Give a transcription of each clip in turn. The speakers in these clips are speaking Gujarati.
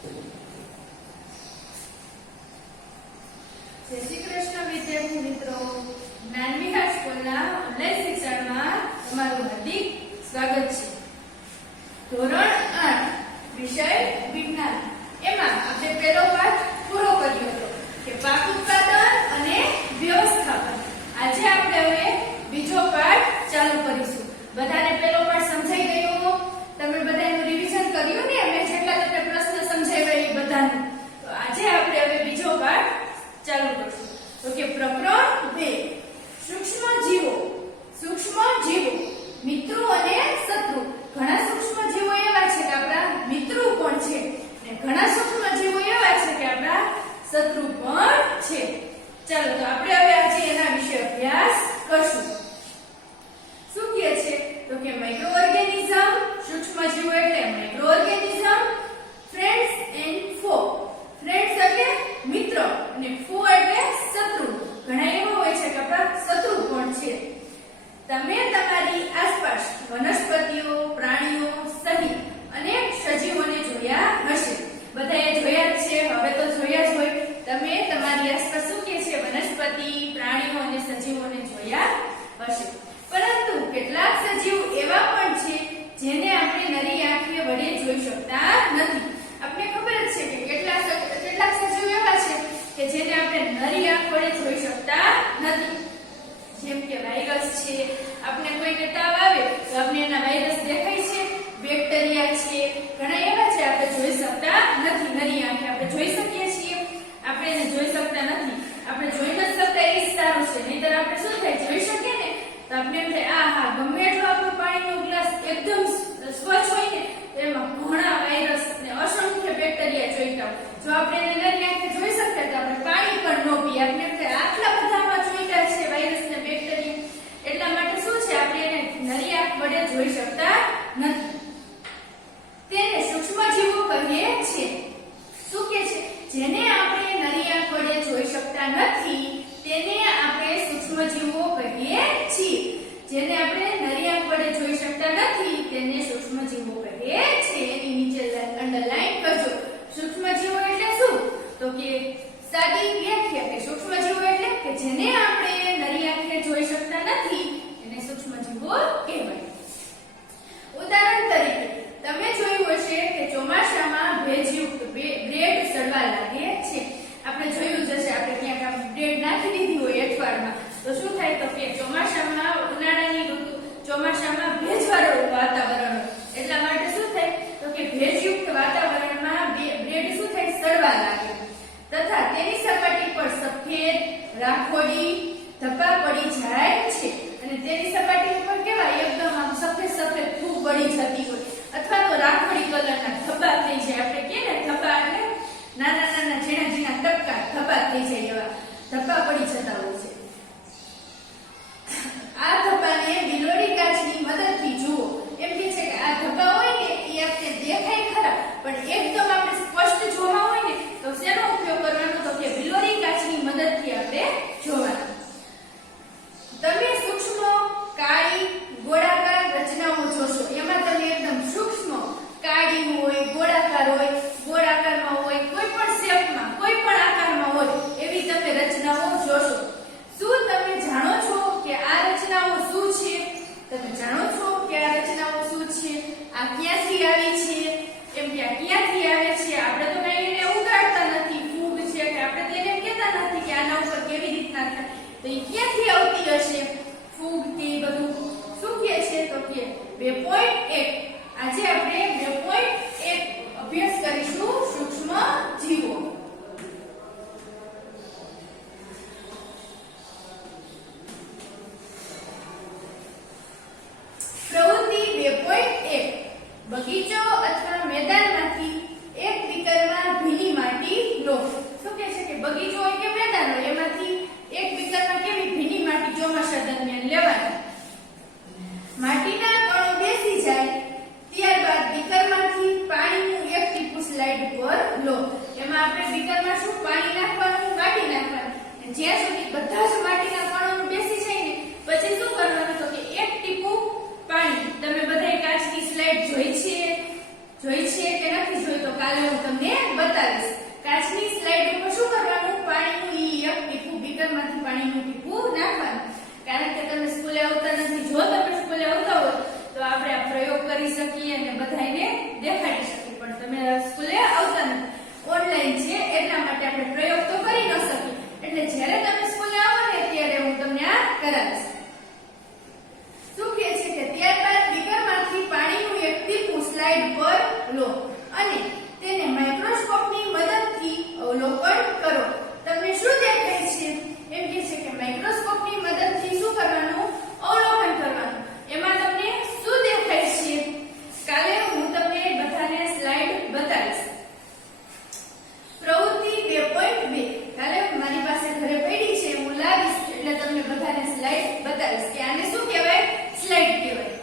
જય શ્રી કૃષ્ણ વિદ્યાર્થી મિત્રો, જ્ઞાન વિહાર સ્કૂલના ઓનલાઈન શિક્ષણમાં તમારું હાર્દિક સ્વાગત છે। ધોરણ 8 વિષય વિજ્ઞાન, એમાં આપણે પહેલો પાઠ પૂરો કર્યો હતો કે પાક ઉત્પાદન અને વ્યવસ્થાપન। આજે આપણે હવે બીજો પાઠ ચાલુ કરીશું। બધાને પહેલો પાઠ સમજાઈ ગયો? તમે બધાનું રિવિઝન કર્યું ને? મેં જેટલા તમને પ્રશ્ન સમજાવ્યા એ બધાને, તો આજે આપણે હવે બીજો પાઠ ચાલુ કરશું। તો કે પ્રકરણ 2 સૂક્ષ્મ જીવો। સૂક્ષ્મ જીવો મિત્રો અને શત્રુ। ઘણા સૂક્ષ્મ જીવો એવા છે કે આપણા મિત્રો પણ છે અને ઘણા સૂક્ષ્મ જીવો એવા છે કે આપણા શત્રુ પણ છે। ચાલો તો આપણે હવે આજે એના વિશે અભ્યાસ કરશું। શું કહે છે? તો કે માઇક્રો ઓર્ગેનિઝમ, સૂક્ષ્મ જીવો એટલે માઇક્રો ઓર્ગેનિઝમ, ફ્રેન્ડ્સ એન્ડ ફો। ફ્રેન્ડ્સ એટલે મિત્રો અને ફો એટલે શત્રુ। ઘણા એવા હોય છે કે આપણા શત્રુ પણ છે। તમે તમારી આસપાસ વનસ્પતિઓ, પ્રાણીઓ સહિત અનેક સજીવોને જોયા હશે। બધાએ જોયા જ છે, હવે તો જોયા જ હોય। તમે તમારી આસપાસ શું કે છે? વનસ્પતિ, પ્રાણીઓ અને સજીવોને જોયા હશે। પરંતુ કેટલાક સજીવ એવા પણ છે જેને આપણે નરી આંખે વડે જોઈ શકતા નથી। આપણે ખબર જ છે કે કેટલાક સજીવ એવા છે કે જેને આપણે નરી આંખ વડે જોઈ શકતા નથી। જેમ કે વાયરસ છે, આપણે કોઈને તાવ આવે તો આપણે એના વાયરસ દેખાય છે, બેક્ટેરિયા છે, ઘણા એવા છે આપણે જોઈ શકતા નથી। નરી આંખે આપણે જોઈ શકીએ છીએ, આપણે એને જોઈ શકતા નથી। આપણે જોઈ નથી શકતા એ સારું છે, નહીતર આપણે શું થાય? જોઈ શકીએ ને તો આપણે એમ થાય આ હા ગમે એટલો આપણો પાણીનો ગ્લાસ એકદમ સ્વચ્છ હોય ને એમાં ઘણા વાયરસ ને અસંખ્ય બેક્ટેરિયા જોઈતા હોય। જો આપણે એને નરી આંખે જોઈ શકતા તો આપણે પાણી પણ ન પીએ। આપણે એમ થાય આટલા બધામાં જોઈતા છે વાયરસ ને બેક્ટેરિયા, એટલા માટે શું છે આપણે એને નરી આંખ વડે જોઈ શકતા નથી। તેને સૂક્ષ્મ જીવો કહીએ છીએ। શું કે છે? જેને આપણે નરી આંખ વડે જોઈ શકતા નથી તેને આપણે સૂક્ષ્મ જીવો કહીએ છીએ। જેને આપણે નરી આંખ વડે જોઈ શકતા નથી તેને સૂક્ષ્મ જીવો કહીએ છીએ। એની નીચે અંડરલાઈન કરજો। સૂક્ષ્મ જીવો એટલે શું? તો કે સાદી વ્યાખ્યા કે સૂક્ષ્મ જીવો એટલે કે જેને આપણે નરી આંખે જોઈ શકતા નથી એને સૂક્ષ્મ જીવો કહેવાય। ઉદાહરણ તરીકે તમે જોયું હશે કે ચોમાસામાં ભેજયુક્ત બ્રેડ સડવા લાગે છે। આપણે જોયું જ હશે, આપણે ક્યાંક આમ બ્રેડ નાખી દીધી હોય અઠવાડિયામાં તો શું થાય? તો કે ચોમાસામાં ઉનાળાની ઋતુ, ચોમાસામાં ભેજવાળું વાતાવરણ હોય એટલા માટે શું થાય? તો કે ભેજયુક્ત વાતાવરણમાં બ્રેડ શું થાય? સડવા લાગે તથા તેની સપાટી પર સફેદ રાખોડી ધબ્બા પડી જાય છે અને તેની સપાટી ઉપર કેવા એકદમ આમ સફેદ સફેદ ફૂગ પડી જતી હોય અથવા તો રાખોડી કલરના ધબ્બા થઈ જાય। આપણે કહે ને ધબ્બા એટલે નાના નાના ઝીણા ઝીણા ટપકા ધબ્બા થઈ જાય, એવા ધબ્બા પડી જતા હોય છે। આ ધબ્બાને બિલોડી કાચની મદદથી જુઓ। એમ કે છે કે આ ધબ્બા હોય ને એ આપણે દેખાય ખરા પણ એકદમ આપણે સ્પષ્ટ જોવા હોય ને તો શેનો ઉપયોગ કરવાનો? તો કે બિલોડી કાચની મદદથી આપણે જોવાનું। તમે સૂક્ષ્મ કાળી ગોળાકાર રચનાઓ જોશો। એમાં તમે એકદમ સૂક્ષ્મ કાળી હોય, ગોળાકાર હોય, ગોળાકારમાં હોય, કોઈ પણ શેપમાં, કોઈ પણ આકારમાં હોય એવી તમે રચનાઓ જોશો। શું તમે જાણો છો કે આ રચનાઓ શું છે? તમે જાણો છો કે આ રચનાઓ શું છે? આ ક્યાંથી આવી છે? એમ કે આ ક્યાંથી આવે છે? આપણે તો કઈ એને ઉગાડતા નથી, ફૂગ છે કે આપણે તેને કહેતા નથી કે આના ઉપર કેવી રીતના થાય, તો એ ક્યાંથી આવતી હશે? ફૂગ કે બધું શું કહે છે? તો કે 2.1 આજે આપણે 2.1 અભ્યાસ કરીશું સૂક્ષ્મ જીવો। પ્રવૃત્તિ 2.1 બગીચો અથવા મેદાનમાંથી એક બીકરમાં ભીની માટી લો। શું કહે છે? કે બગીચો હોય કે મેદાન હોય એમાંથી એક બીકરમાં કેવી ભીની માટી ચોમાસા દરમિયાન લેવાની। માટીના કણો બેસી જાય ત્યારબાદ બીકરમાંથી પાણીનું એક ટીપું સ્લાઇડ પર લો। એમાં આપણે બીકરમાં શું પાણી નાખવાનું? માટી નાખવાની। જ્યાં સુધી બધા જ માટીના કણો બેસી જાય ને પછી શું કરવાનું? તો કે એક ટીપું પાણી। તમે બધાએ કાચની સ્લાઇડ જોઈ છે કે નથી જોઈ? તો કાલે હું તમને સ્લાઇડ પર લો અને તેને માઇક્રોસ્કોપની મદદથી અવલોકન કરો. તમને શું દેખાય છે? એમ કહે છે કે માઇક્રોસ્કોપની મદદથી શું કરવાનું? અવલોકન કરવાનું. એમાં તમને શું દેખાય છે? કાલે હું તમને બધાને સ્લાઇડ બતાવીશ. પ્રવૃત્તિ 2.2 કાલે મારી પાસે ઘરે પડી છે, હું લાવીશ એટલે તમને બધાને સ્લાઇડ બતાવીશ કે આને શું કહેવાય? સ્લાઇડ કહેવાય.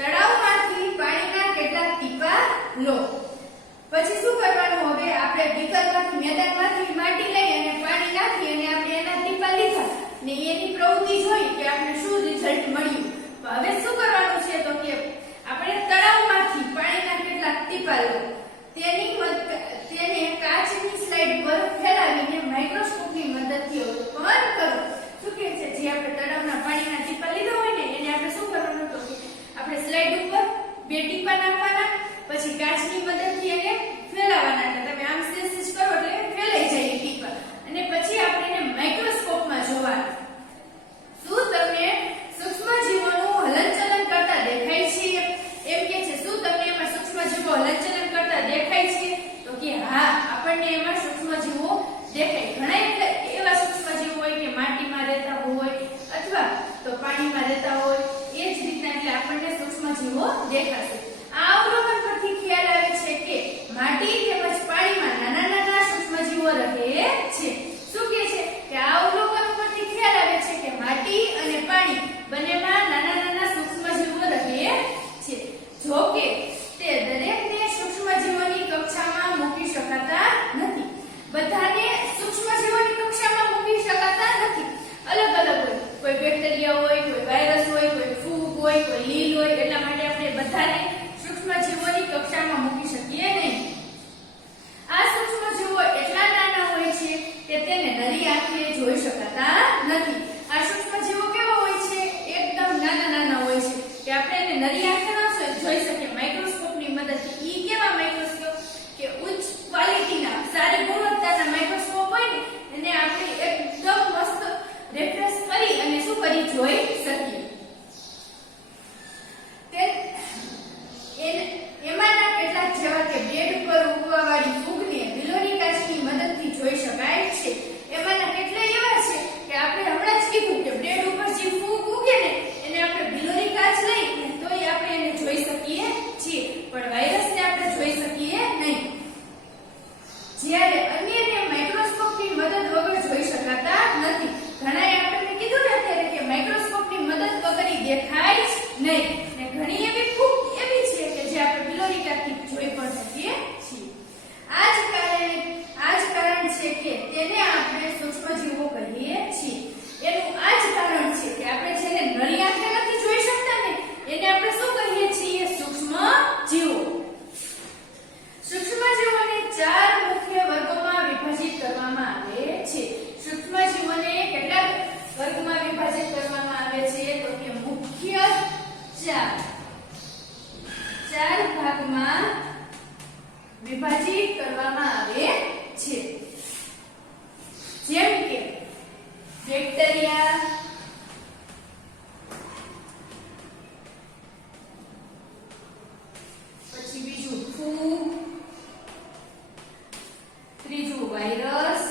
તળાવમાંથી પાણીના કેટલાક ટીપા લો. પછી શું કરવાનું? હવે આપણે બીકરમાંથી મેદાનમાંથી માટી લઈ અને પાણી નાખી અને આપણે એના ટીપા લીધા ને એની પ્રવૃત્તિ જોઈ કે આપણે શું રિઝલ્ટ મળ્યું. તો હવે શું કરવાનું છે? તો કે આપણે તળાવમાંથી પાણીના કેટલાક ટીપા લો, તેને કાચની સ્લાઇડ પર ફેલાવીને માઇક્રોસ્કોપની મદદથી અવલોકન કરો. શું કહે છે? જે આપણે તળાવના પાણીના ટીપા લીધા હોય ને એને આપણે શું કરવાનું? તો આપણે સ્લાઇડ ઉપર 2 ટીપા નાખવાના, પછી કાચની મદદથી એને ફેલાવવાના. એટલે તમે આમ સેસ કરો એટલે ફેલાઈ જાય ટીપા અને પછી આપણે એને માઇક્રોસ્કોપમાં જોવાનું. શું તમને સૂક્ષ્મજીવોનું હલનચલન કરતા દેખાય છે? એમ કે છે શું તમને એમાં સૂક્ષ્મજીવો હલનચલન કરતા દેખાય છે? તો કે હા, આપણને એમાં સૂક્ષ્મજીવો દેખાય. ઘણા એવા સૂક્ષ્મજીવો હોય કે માટીમાં રહેતા હોય અથવા તો પાણીમાં રહેતા હોય. એ જ રીતના એટલે આપણને સૂક્ષ્મજીવો દેખાશે. આ અવલોકન પરથી ખ્યાલ આવે છે કે માટી તેમજ પાણીમાં નાના નાના સૂક્ષ્મજીવો રહે છે. શું કહે છે? કે આ અવલોકન પરથી ખ્યાલ આવે છે કે માટી અને પાણી બંનેમાં નાના નાના સૂક્ષ્મજીવો રહે છે. જો કે તે દરેકને સૂક્ષ્મજીવોની કક્ષામાં મૂકી શકાતા નથી. બધાને સૂક્ષ્મજીવોની કક્ષામાં મૂકી શકાતા નથી. અલગ અલગ હોય. કોઈ બેક્ટેરિયા હોય, કોઈ વાયરસ હોય, કોઈ ફૂગ હોય, કોઈ લીલ હોય. એટલા માટે આપણે બધાને સૂક્ષ્મજીવોની કક્ષામાં મૂકી શકીએ નહીં. આ સૂક્ષ્મજીવો એટલા નાના હોય છે કે તેને નરી આંખે જોઈ શકાતા નથી. આ સૂક્ષ્મજીવો કેવા હોય છે? એકદમ નાના નાના હોય છે કે આપણે એને નરી આંખે ન જોઈ શકીએ. માઇક્રોસ્કોપની મદદથી. ઈ કેવા માઇક્રોસ્કોપ? કે ઉચ્ચ ક્વોલિટીના, સારી ગુણવત્તાના માઇક્રોસ્કોપ હોય ને એને આપણે એકદમ મસ્ત રિફ્રેશ કરી અને શું કરી જોઈ શકીએ. એમાંના કેટલાક જેવા કે બેડ પર ઉગવાવાળી ફૂગને બિલોની કાચની મદદથી જોઈ શકાય છે. એમાંના કેટલાય એવા છે કે આપણે હમણાં જ કીધું કે બેડ ઉપર જે ફૂગ ઉગે ને એને આપણે બિલોની કાચ લઈ તોય આપણે એને જોઈ શકીએ છીએ, પણ વાયરસને આપણે જોઈ શકીએ નહીં. જ્યારે અન્યને માઇક્રોસ્કોપની મદદ વગર જોઈ શકાતા નથી. ઘણાએ આપણને કીધું ને અત્યારે કે માઇક્રોસ્કોપની મદદ વગર દેખાય જ નહીં. ને ઘણી એવી ફૂગ એવી છે કે જે આપણે બિલોની કાચથી જોઈ પણ શકીએ છીએ. આ જ કારણ છે કે તેને આપણે સૂક્ષ્મજીવો કહીએ છીએ. એનું આ જ કારણ છે કે આપણે જેને નરી આંખે નથી જોઈ શકતા ને એને આપણે શું કહીએ છીએ? સૂક્ષ્મજીવો. સૂક્ષ્મજીવોને 4 મુખ્ય વર્ગોમાં વિભાજિત કરવામાં આવે છે. સૂક્ષ્મજીવોને કેટલા વર્ગમાં વિભાજિત કરવામાં આવે છે? તો કે મુખ્ય 4 ભાગમાં વિભાજિત કરવામાં આવે છે. જેમ કે બેક્ટેરિયા, પછી બીજું ફૂગ, ત્રીજું વાયરસ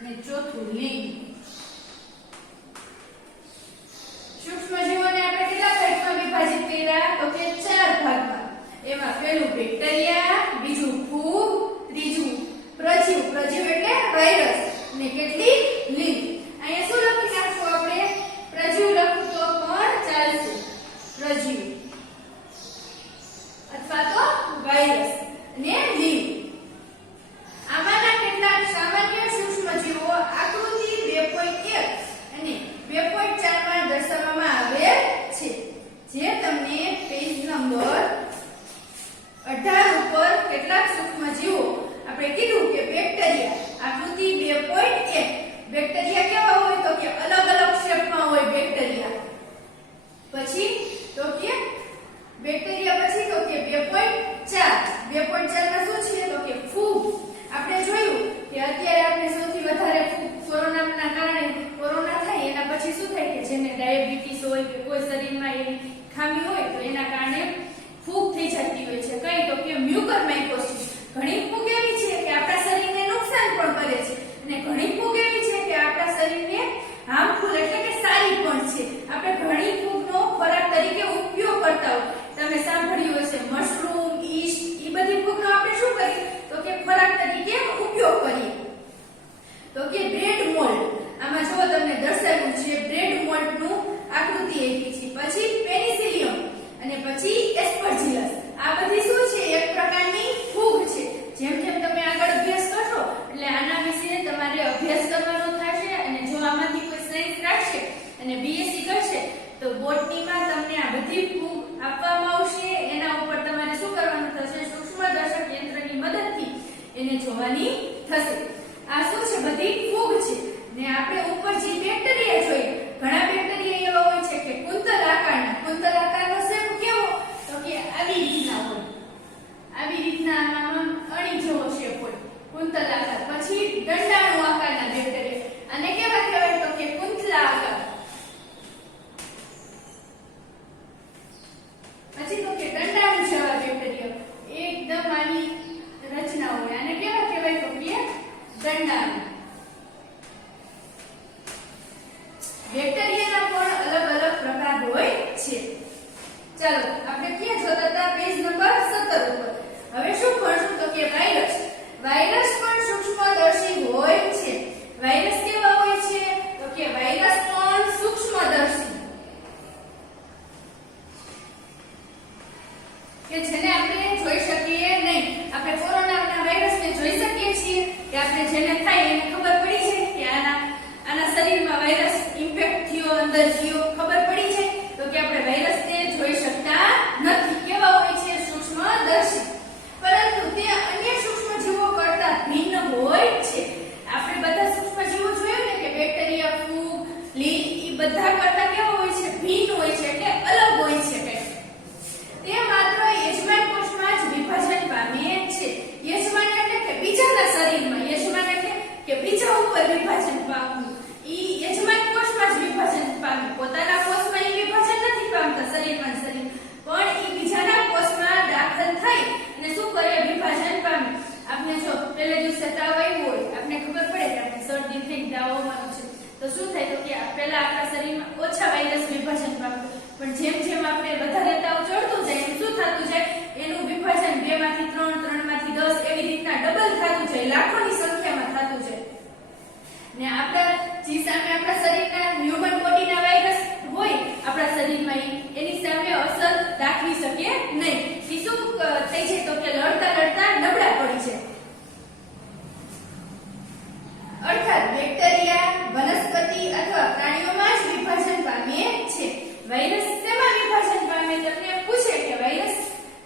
અને ચોથું લિંગ. સૂક્ષ્મજીવોને આપણે કેટલા ભાગમાં વિભાજિત કર્યા? તો કે 4 ભાગમાં. એમાં પહેલું બેક્ટેરિયા, બીજું ફૂગ, ત્રીજું પ્રજીવ એટલે વાયરસ અને કેટલી લિંગ. અહીંયા શું લખી નાખશું આપણે? પ્રજીવ લખું તો પણ ચાલશે. પ્રજીવ અથવા તો વાયરસ અને લિંગ. આમાંના કેટલાક સામાન્ય સૂક્ષ્મજીવો આકૃતિ 2.1 અને 2.4 માં દર્શાવવામાં આવે છે, જે તમને પેજ નંબર 18 ઉપર માઇકોસિસ. ઘણી ફૂગ એવી છે કે આપણા શરીરને નુકસાન પણ કરે છે અને ઘણી ફૂગ એવી છે કે આપણા શરીરને હાર્મફુલ એટલે કે સારી પણ છે. આપણે ઘણી ફૂગનો ખોરાક તરીકે ઉપયોગ કરતા હોય. તમે સાંભળ્યું હશે મશરૂમ, ઈસ્ટ, એ બધી ફૂગનો આપણે શું કરીએ તો કે ખોરાક તરીકે ઉપયોગ કરીએ. તો કે બ્રેડ મોલ્ડ, આમાં જો તમને દર્શાવ્યું છે બ્રેડ મોલ્ડનું આકૃતિ આપી છે. પછી પેનિસિલિયમ અને પછી એસ્પરજીલસ. આ બધી શું છે એક પ્રકારની ફૂગ છે. જેમ જેમ તમે આગળ અભ્યાસ કરશો એટલે આના વિશે તમારે અભ્યાસ કરવાનો થશે અને જો આમાંથી કોઈ સાયન્સ રાખશે અને બીએસસી કરશે તો બોટનીમાં તમને આ બધી ફૂગ આપવામાં આવશે. એના ઉપર તમારે શું કરવાનું થશે સૂક્ષ્મદર્શક યંત્રની મદદથી એને જોવાની થશે. આ શું છે બધી ફૂગ છે ને આપણે ઉપર જે બેક્ટેરિયા જોઈએ ઘણા બેક્ટેરિયા એવા હોય છે કે કુંતલ આકારના. કુંતલ આકારનો શેપ કેવો તો કે આવી રીતના હોય. આવી રીતના આમાં અણી જેવો શેપ હોય કુંતલ આકાર. પછી દંડાણુ આકારના બેક્ટેરિયા અને કેવા કહેવાય તો કે કુંતલા આકાર. પછી તો કે દંડાણુ જેવા બેક્ટેરિયા એકદમ આની રચના હોય અને કેવા કહેવાય તો કે દંડાણુ. બેક્ટેરિયાના પણ અલગ અલગ પ્રકાર હોય છે. ચાલો આપણે ક્યાં જોતા હતા પેજ નંબર 17 ઉપર. હવે શું ભણશું તો કે વાયરસ. વાયરસ પણ સૂક્ષ્મદર્શી હોય છે. વાયરસ કેવા હોય છે તો કે વાયરસ પણ સૂક્ષ્મદર્શી કે જેને આપણે જોઈ શકીએ નહીં. આપણે કોરોનાના વાયરસને જોઈ શકીએ છીએ કે આપણે જેને થાય એને ખબર પડી છે કે આના શરીરમાં વાયરસ ઇમ્પેક્ટ થયો અંદર થયો ખબર પડી છે તો કે આપણે વાયરસને જોઈ શકતા નથી. કેવા હોય છે સૂક્ષ્મદર્શી. પરંતુ તે અન્ય સૂક્ષ્મજીવો કરતા ભિન્ન હોય છે. આપણે બધા સૂક્ષ્મજીવો જોયું ને કે બેક્ટેરિયા, ફૂગ, લીલ એ બધા કરતા કેવા હોય છે ભિન્ન હોય છે એટલે અલગ હોય છે. તે માત્ર યજમાન કોષમાં જ વિભાજન પામે છે. યજમાન એટલે કે બીજાના શરીરમાં. યજમાન એટલે કે બીજા ઉપર વિભાજન પામવું. ઈ યજમાન કોષમાં જ વિભાજન પામે. પોતાના કોષમાં ઈ વિભાજન નથી પામતા શરીરમાં પણ ઈ બીજાના કોષમાં દાખલ થઈ અને શું કરે વિભાજન પામે. આપણે જો પહેલા દિવસે તાવ આવ્યો હોય આપણે ખબર પડે કે આપણે શરદી થઈ તાવ આવવાનો છે તો શું થાય તો કે પહેલા આપણા શરીરમાં ઓછા વાયરસ વિભાજન પામતું પણ જેમ જેમ આપણે વધારે તાવ ચડતું જાય એમ શું થતું જાય એનું વિભાજન 2 માંથી 3, 3 માંથી 10 એવી રીતના ડબલ થતું જાય. લાખોની સંખ્યામાં થતું જાય ને આપણા જે સામે આપણા શરીરના હ્યુમન બોડીના વાયરસ હોય આપણા શરીરમાં એની સામે અસર દાખવી શકે નહીં. એ શું થઈ જાય તો કે લડતા લડતા નબળા પડી જાય. અર્થાત બેક્ટેરિયા વનસ્પતિ અથવા પ્રાણીઓમાં જ વિભાજન પામે છે. વાયરસ શેમાં વિભાજન પામે તમને પૂછે કે વાયરસ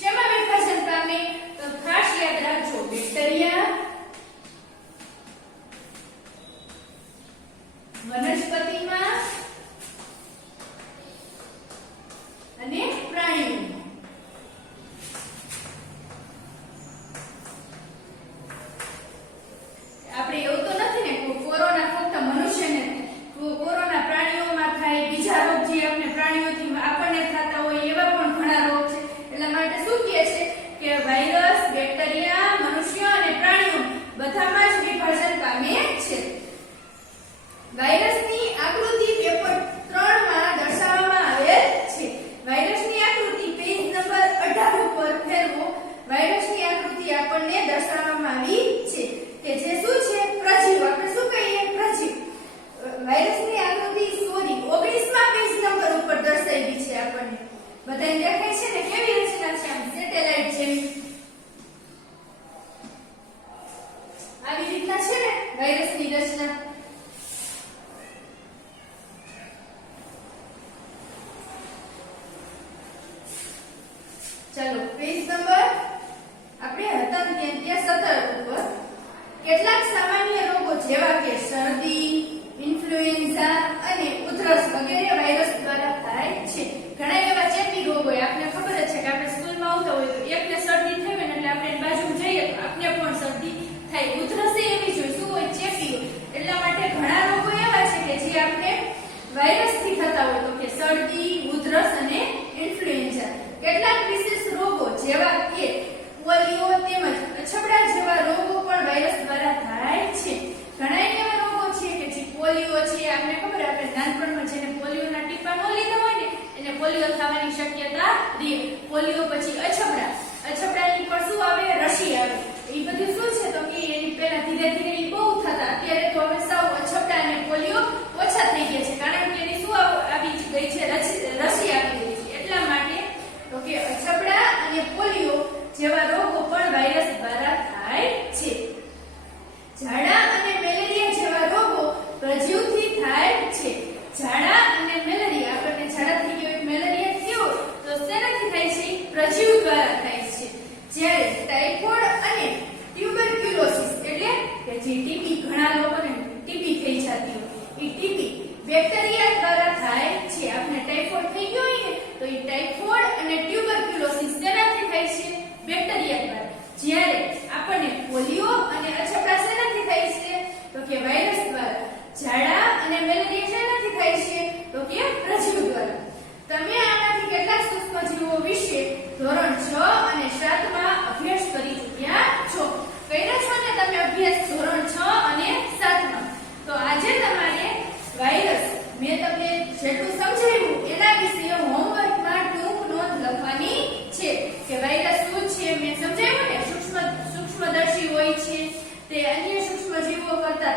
શેમાં વિભાજન પામે તો ખાસ યાદ રાખજો બેક્ટેરિયા, વનસ્પતિમાં અને પ્રાણીઓમાં. આપણે એવું તો નથી ને કોરોના ફક્ત મનુષ્યને કોરોના પ્રાણીઓમાં થાય બીજા રોગ જે આપણે પ્રાણીઓથી આપણને થતા હોય એવા પણ ઘણા રોગ છે. એટલા માટે શું કહે છે કે વાયરસ બેક્ટેરિયા મનુષ્ય અને પ્રાણીઓ બધામાં જ વિભાજન પામે છે. વાયરસની આકૃતિ પેપર 3 માં દર્શાવવામાં આવેલ છે. વાયરસની આકૃતિ પેજ નંબર 18 ઉપર ફેરવો. વાયરસની આકૃતિ આપણને દર્શાવવામાં આવી છે કે જે શું છે પ્રજીવ. આપણે શું કહીએ પ્રજીવ. વાયરસની આકૃતિ 19માં પેજ નંબર ઉપર દર્શાવી છે. આપણને બધાને દેખાય છે ને કેવી રચના છે આમ સેટેલાઇટ જેવી આવી રીતના છે ને વાયરસની રચના. ચાલો પેજ નંબર આપણે હતા ત્યાં 17 ઉપર કેટલાક સામાન્ય રોગો જેવા કે શરદી, ઇન્ફ્લુએન્ઝા અને ઉધરસ વગેરે વાયરસ દ્વારા થાય છે. ઘણા એવા ચેપી રોગ હોય આપને ખબર જ છે કે આપણે સ્કૂલમાં આવતા હોય તો એકને શરદી થઈ હોય એટલે આપણે બાજુમાં જઈએ તો આપણે પણ શરદી થાય. ઉધરસ એવી જ હોય શું હોય ચેપી હોય. એટલા માટે ઘણા રોગો એવા છે કે જે આપણે વાયરસથી થતા હોય તો કે શરદી, ઉધરસ અને ઇન્ફ્લુએન્ઝા. કેટલાક વિશેષ રોગો જેવા કે પોલિયો, પોલિયો પછી અછબડા. અછબડાની પર શું આવે? રસી આવે. એ બધું શું છે તો કે એની પહેલા ધીરે ધીરે ઈ બહુ થતા, અત્યારે તો હવે સાવ અછબડા અને પોલિયો ઓછા થઈ ગયા છે, કારણ કે એની શું આવી ગઈ છે? રસી આવી ગઈ છે. એટલા માટે તો કે અછબડા અને પોલિયો જેવા રોગો પણ વાયરસ દ્વારા થાય છે. ઝાડા અને મેલેરિયા જેવા રોગો પ્રજીવથી થાય છે. ઝાડા અને મેલેરિયા, આપણને ઝાડા થઈ ગયો, મેલેરિયા થયો તો શેનાથી થાય છે? પ્રજીવ દ્વારા થાય છે. જ્યારે ટાઇફોઇડ અને ટ્યુબરક્યુલોસિસ એટલે કે જે ટીબી, ઘણા લોકોને ટીબી થઈ જતી હોય, એ ટીબી બેક્ટેરિયા દ્વારા થાય છે. આપણે ટાઇફોઇડ થઈ ગયો હોય ને તો એ ટાઇફોઇડ અને ટ્યુબરક્યુલોસિસ શેનાથી થાય છે? બેક્ટેરિયા દ્વારા. જ્યારે આપણને પોલિયો અને અછબડા શેનાથી થાય છે તો કે વાયરસ દ્વારા. ઝાડા અને મેલેરિયા શેનાથી થાય છે તો કે પ્રજીવ દ્વારા. તમે આમાંથી કેટલાક સૂક્ષ્મજીવો વિશે ધોરણ 6 અને 7 માં અભ્યાસ કરી ચૂક્યા છો. કર્યો છો ને તમે અભ્યાસ ધોરણ 6 અને 7 માં? તો આજે તમારે વાયરસ મેં તમને જેટલું સમજાવ્યું એના વિશે હોમવર્કમાં ટૂંક નોંધ લખવાની છે કે વાયરસ શું છે. મેં સમજાવ્યું ને, સૂક્ષ્મદર્શી હોય છે, તે અન્ય સૂક્ષ્મજીવો કરતા